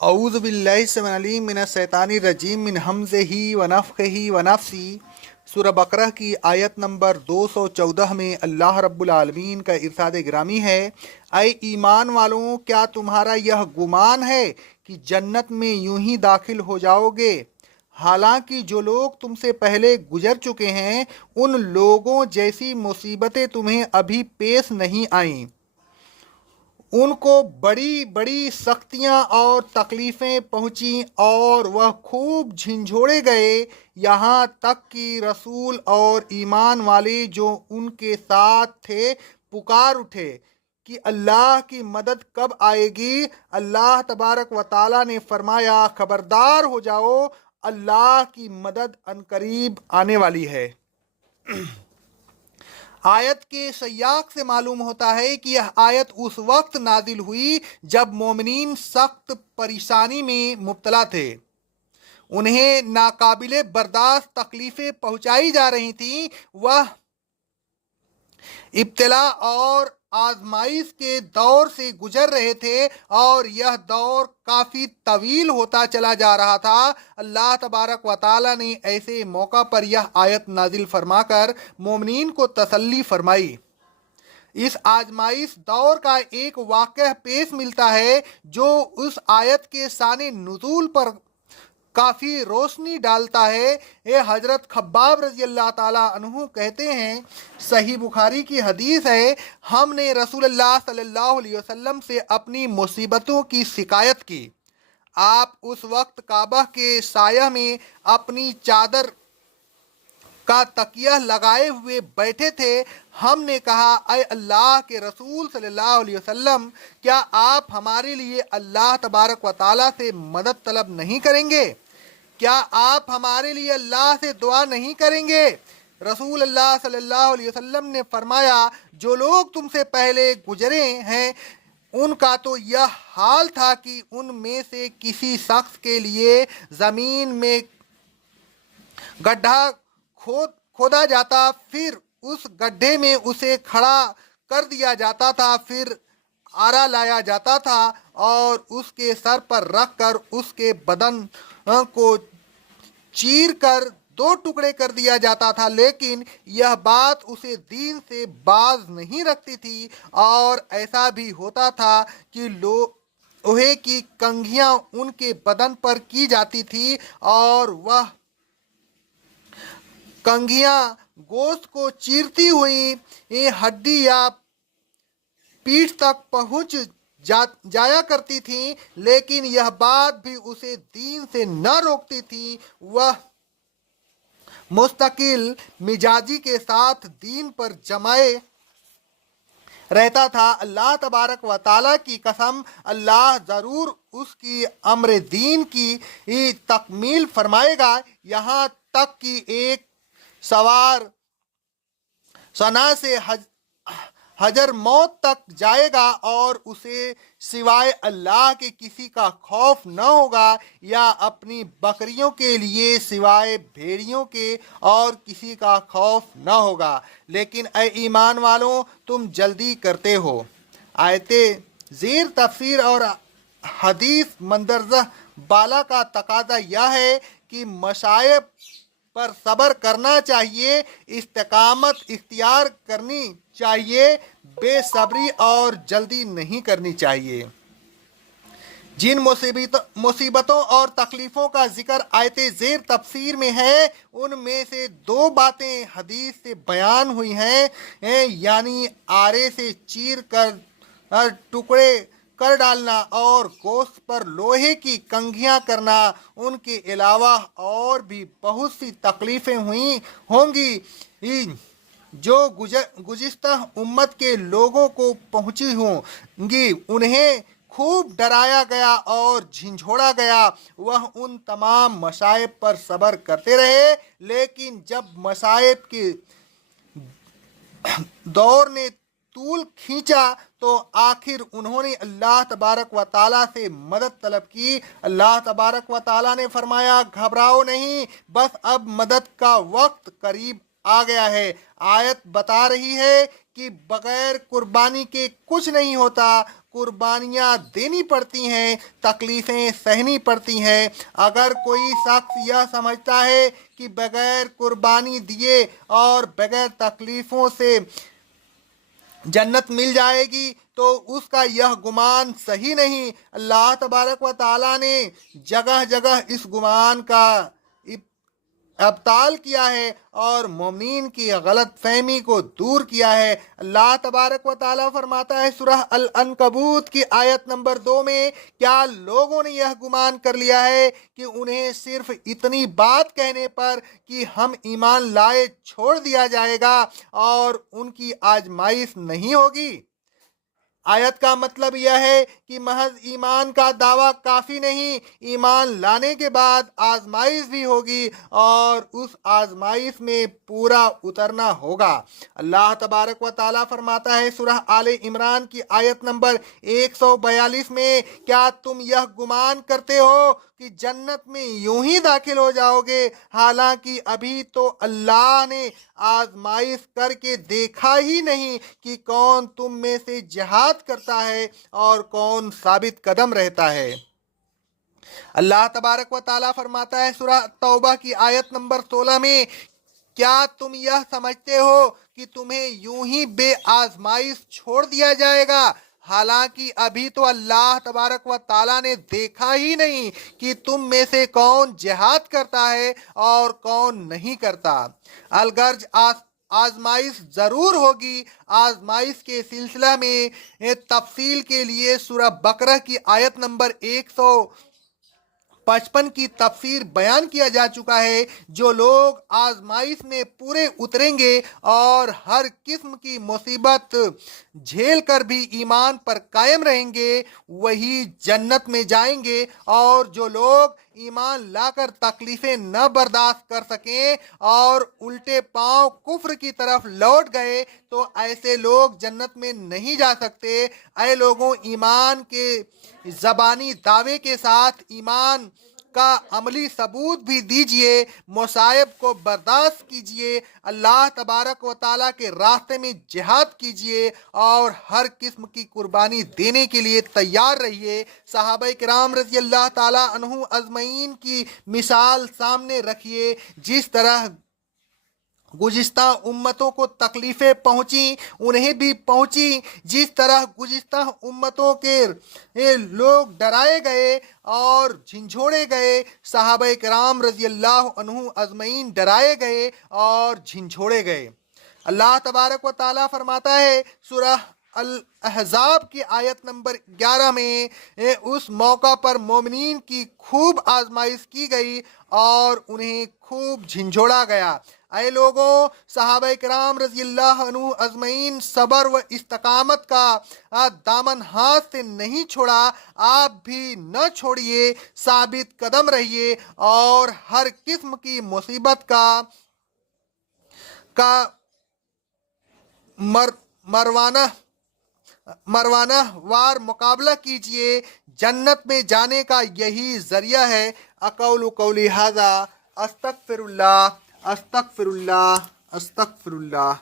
अऊज़ु बिल्लाहि अस्समिअल अलीम मिनश शैतानिर रजीम मिन हमज़िही व नफ़्ख़िही व नफ़्सी। सूरह बकरा की आयत नंबर 214 में अल्लाह रब्बुल आलमीन का इरशाद गिरामी है, ऐ ईमान वालों, क्या तुम्हारा यह गुमान है कि जन्नत में यूं ही दाखिल हो जाओगे, हालांकि जो लोग तुमसे पहले गुजर चुके हैं उन लोगों जैसी मुसीबतें तुम्हें अभी पेश नहीं आईं। उनको बड़ी बड़ी सख्तियां और तकलीफ़ें पहुंची और वह खूब झिंझोड़े गए, यहाँ तक कि रसूल और ईमान वाले जो उनके साथ थे पुकार उठे कि अल्लाह की मदद कब आएगी। अल्लाह तबारक व ताला ने फरमाया, खबरदार हो जाओ, अल्लाह की मदद अनकरीब आने वाली है। आयत के सयाक से मालूम होता है कि यह आयत उस वक्त नाजिल हुई जब मोमिनीन सख्त परेशानी में मुब्तला थे। उन्हें नाकाबिले बर्दाश्त तकलीफें पहुंचाई जा रही थीं। वह इब्तिला और आजमाइश के दौर से गुजर रहे थे और यह दौर काफ़ी तवील होता चला जा रहा था। अल्लाह तबारक व ताला ने ऐसे मौका पर यह आयत नाजिल फरमाकर मोमिनीन को तसल्ली फरमाई। इस आजमाइश दौर का एक वाक़या पेश मिलता है जो उस आयत के शान नुज़ूल पर काफ़ी रोशनी डालता है। ये हज़रत खब्बाब रज़ी अल्लाह ताला अन्हु कहते हैं, सही बुखारी की हदीस है, हमने रसूलुल्लाह सल्लल्लाहु अलैहि वसल्लम से अपनी मुसीबतों की शिकायत की। आप उस वक्त काबा के साया में अपनी चादर का तकिया लगाए हुए बैठे थे। हमने कहा, अय अल्लाह के रसूल सल्लल्लाहु अलैहि वसल्लम, क्या आप हमारे लिए अल्लाह तबारक व ताला से मदद तलब नहीं करेंगे? क्या आप हमारे लिए अल्लाह से दुआ नहीं करेंगे? रसूल अल्लाह सल्लल्लाहु अलैहि वसल्लम ने फरमाया, जो लोग तुमसे पहले गुजरे हैं उनका तो यह हाल था कि उनमें से किसी शख्स के लिए ज़मीन में गड्ढा खोदा जाता, फिर उस गड्ढे में उसे खड़ा कर दिया जाता था, फिर आरा लाया जाता था और उसके सर पर रख कर उसके बदन को चीर कर दो टुकड़े कर दिया जाता था, लेकिन यह बात उसे दीन से बाज नहीं रखती थी। और ऐसा भी होता था कि लोहे की कंघियां उनके बदन पर की जाती थी और वह कंघियां गोश्त को चीरती हुई हड्डी या पीठ तक पहुंच जाया करती थी, लेकिन यह बात भी उसे दीन से न रोकती थी। वह मुस्तकिल मिजाजी के साथ दीन पर जमाए रहता था। अल्लाह तबारक व ताला की कसम, अल्लाह ज़रूर उसकी अम्र दीन की तकमील फरमाएगा। यहाँ तक कि एक सवार सना से हजर मौत तक जाएगा और उसे सिवाय अल्लाह के किसी का खौफ न होगा, या अपनी बकरियों के लिए सिवाय भेड़ियों के और किसी का खौफ न होगा। लेकिन ए ईमान वालों, तुम जल्दी करते हो। आयते ज़ेर तफसीर और हदीस मंदरजा बाला का तकाजा यह है कि मसाइब पर सब्र करना चाहिए, इस्तिकामत इख्तियार करनी चाहिए, बेसब्री और जल्दी नहीं करनी चाहिए। जिन मुसीबतों और तकलीफ़ों का जिक्र आयते ज़ेर तफसीर में है, उनमें से दो बातें हदीस से बयान हुई हैं, यानी आरे से चीर कर टुकड़े कर डालना और गोश्त पर लोहे की कंघियां करना। उनके अलावा और भी बहुत सी तकलीफ़ें हुई होंगी जो गुज़िश्ता उम्मत के लोगों को पहुंची होंगी। उन्हें खूब डराया गया और झिंझोड़ा गया। वह उन तमाम मसाइब पर सब्र करते रहे, लेकिन जब मसाइब के दौर ने तूल खींचा तो आखिर उन्होंने अल्लाह तबारक व ताला से मदद तलब की। अल्लाह तबारक व ताला ने फरमाया, घबराओ नहीं, बस अब मदद का वक्त करीब आ गया है। आयत बता रही है कि बगैर कुर्बानी के कुछ नहीं होता। कुर्बानियाँ देनी पड़ती हैं, तकलीफ़ें सहनी पड़ती हैं। अगर कोई शख्स यह समझता है कि बगैर कुर्बानी दिए और बगैर तकलीफ़ों से जन्नत मिल जाएगी तो उसका यह गुमान सही नहीं। अल्लाह तबारक व ताला ने जगह जगह इस गुमान का अबताल किया है और मोमिनीन की गलत फहमी को दूर किया है। अल्लाह तबारक व ताला फरमाता है सूरह अल अनकबूत की आयत नंबर 2 में, क्या लोगों ने यह गुमान कर लिया है कि उन्हें सिर्फ इतनी बात कहने पर कि हम ईमान लाए छोड़ दिया जाएगा और उनकी आजमाइश नहीं होगी। आयत का मतलब यह है कि महज ईमान का दावा काफ़ी नहीं, ईमान लाने के बाद आजमाइश भी होगी और उस आजमाइश में पूरा उतरना होगा। अल्लाह तबारक व ताला फरमाता है सूरह आले इमरान की आयत नंबर 142 में, क्या तुम यह गुमान करते हो कि जन्नत में यूं ही दाखिल हो जाओगे, हालांकि अभी तो अल्लाह ने आजमाइश करके देखा ही नहीं कि कौन तुम में से जिहाद करता है और कौन साबित कदम रहता है। अल्लाह तबारक व ताला फरमाता है सूरह तौबा की आयत नंबर 16 में, क्या तुम यह समझते हो कि तुम्हें यूं ही बे आजमाइश छोड़ दिया जाएगा, हालांकि अभी तो अल्लाह तबारक व ताला ने देखा ही नहीं कि तुम में से कौन जिहाद करता है और कौन नहीं करता। अलगर्ज आजमाइश ज़रूर होगी। आजमाइश के सिलसिला में तफसील के लिए सूरह बकरा की आयत नंबर 155 की तफसीर बयान किया जा चुका है। जो लोग आजमाइश में पूरे उतरेंगे और हर किस्म की मुसीबत झेल कर भी ईमान पर कायम रहेंगे, वही जन्नत में जाएंगे। और जो लोग ईमान लाकर तकलीफ़ें न बर्दाश्त कर सकें और उल्टे पांव कुफ्र की तरफ लौट गए, तो ऐसे लोग जन्नत में नहीं जा सकते। ऐ लोगों, ईमान के ज़बानी दावे के साथ ईमान का अमली सबूत भी दीजिए, मुसाइब को बर्दाश्त कीजिए, अल्लाह तबारक व ताला के रास्ते में जिहाद कीजिए और हर किस्म की कुर्बानी देने के लिए तैयार रहिए। सहाबा किराम रज़ी अल्लाह ताला अन्हु अजमईन की मिसाल सामने रखिए। जिस तरह गुज़िश्ता उम्मतों को तकलीफ़ें पहुँची, उन्हें भी पहुँची। जिस तरह गुज़िश्ता उम्मतों के लोग डराए गए और झिंझोड़े गए, सहाबा किराम रज़ी अल्लाह अन्हु अजमईन डराए गए और झिंझोड़े गए। अल्लाह तबारक व ताला फरमाता है सूरह अल अहज़ाब की आयत नंबर 11 में, उस मौका पर मोमिनीन की खूब आजमाइश की गई और उन्हें खूब झिंझोड़ा गया। ऐ लोगों, सहाबा किराम रज़ी अल्लाह अन्हु अजमईन सबर व इस्तकामत का दामन हाथ से नहीं छोड़ा, आप भी न छोड़िए, साबित कदम रहिए और हर किस्म की मुसीबत का मरवाना वार मुकाबला कीजिए। जन्नत में जाने का यही जरिया है। अक़ौलु क़ौली हाज़ा अस्तग़फ़िरुल्लाह अस्तग़फ़िरुल्लाह अस्तग़फ़िरुल्लाह।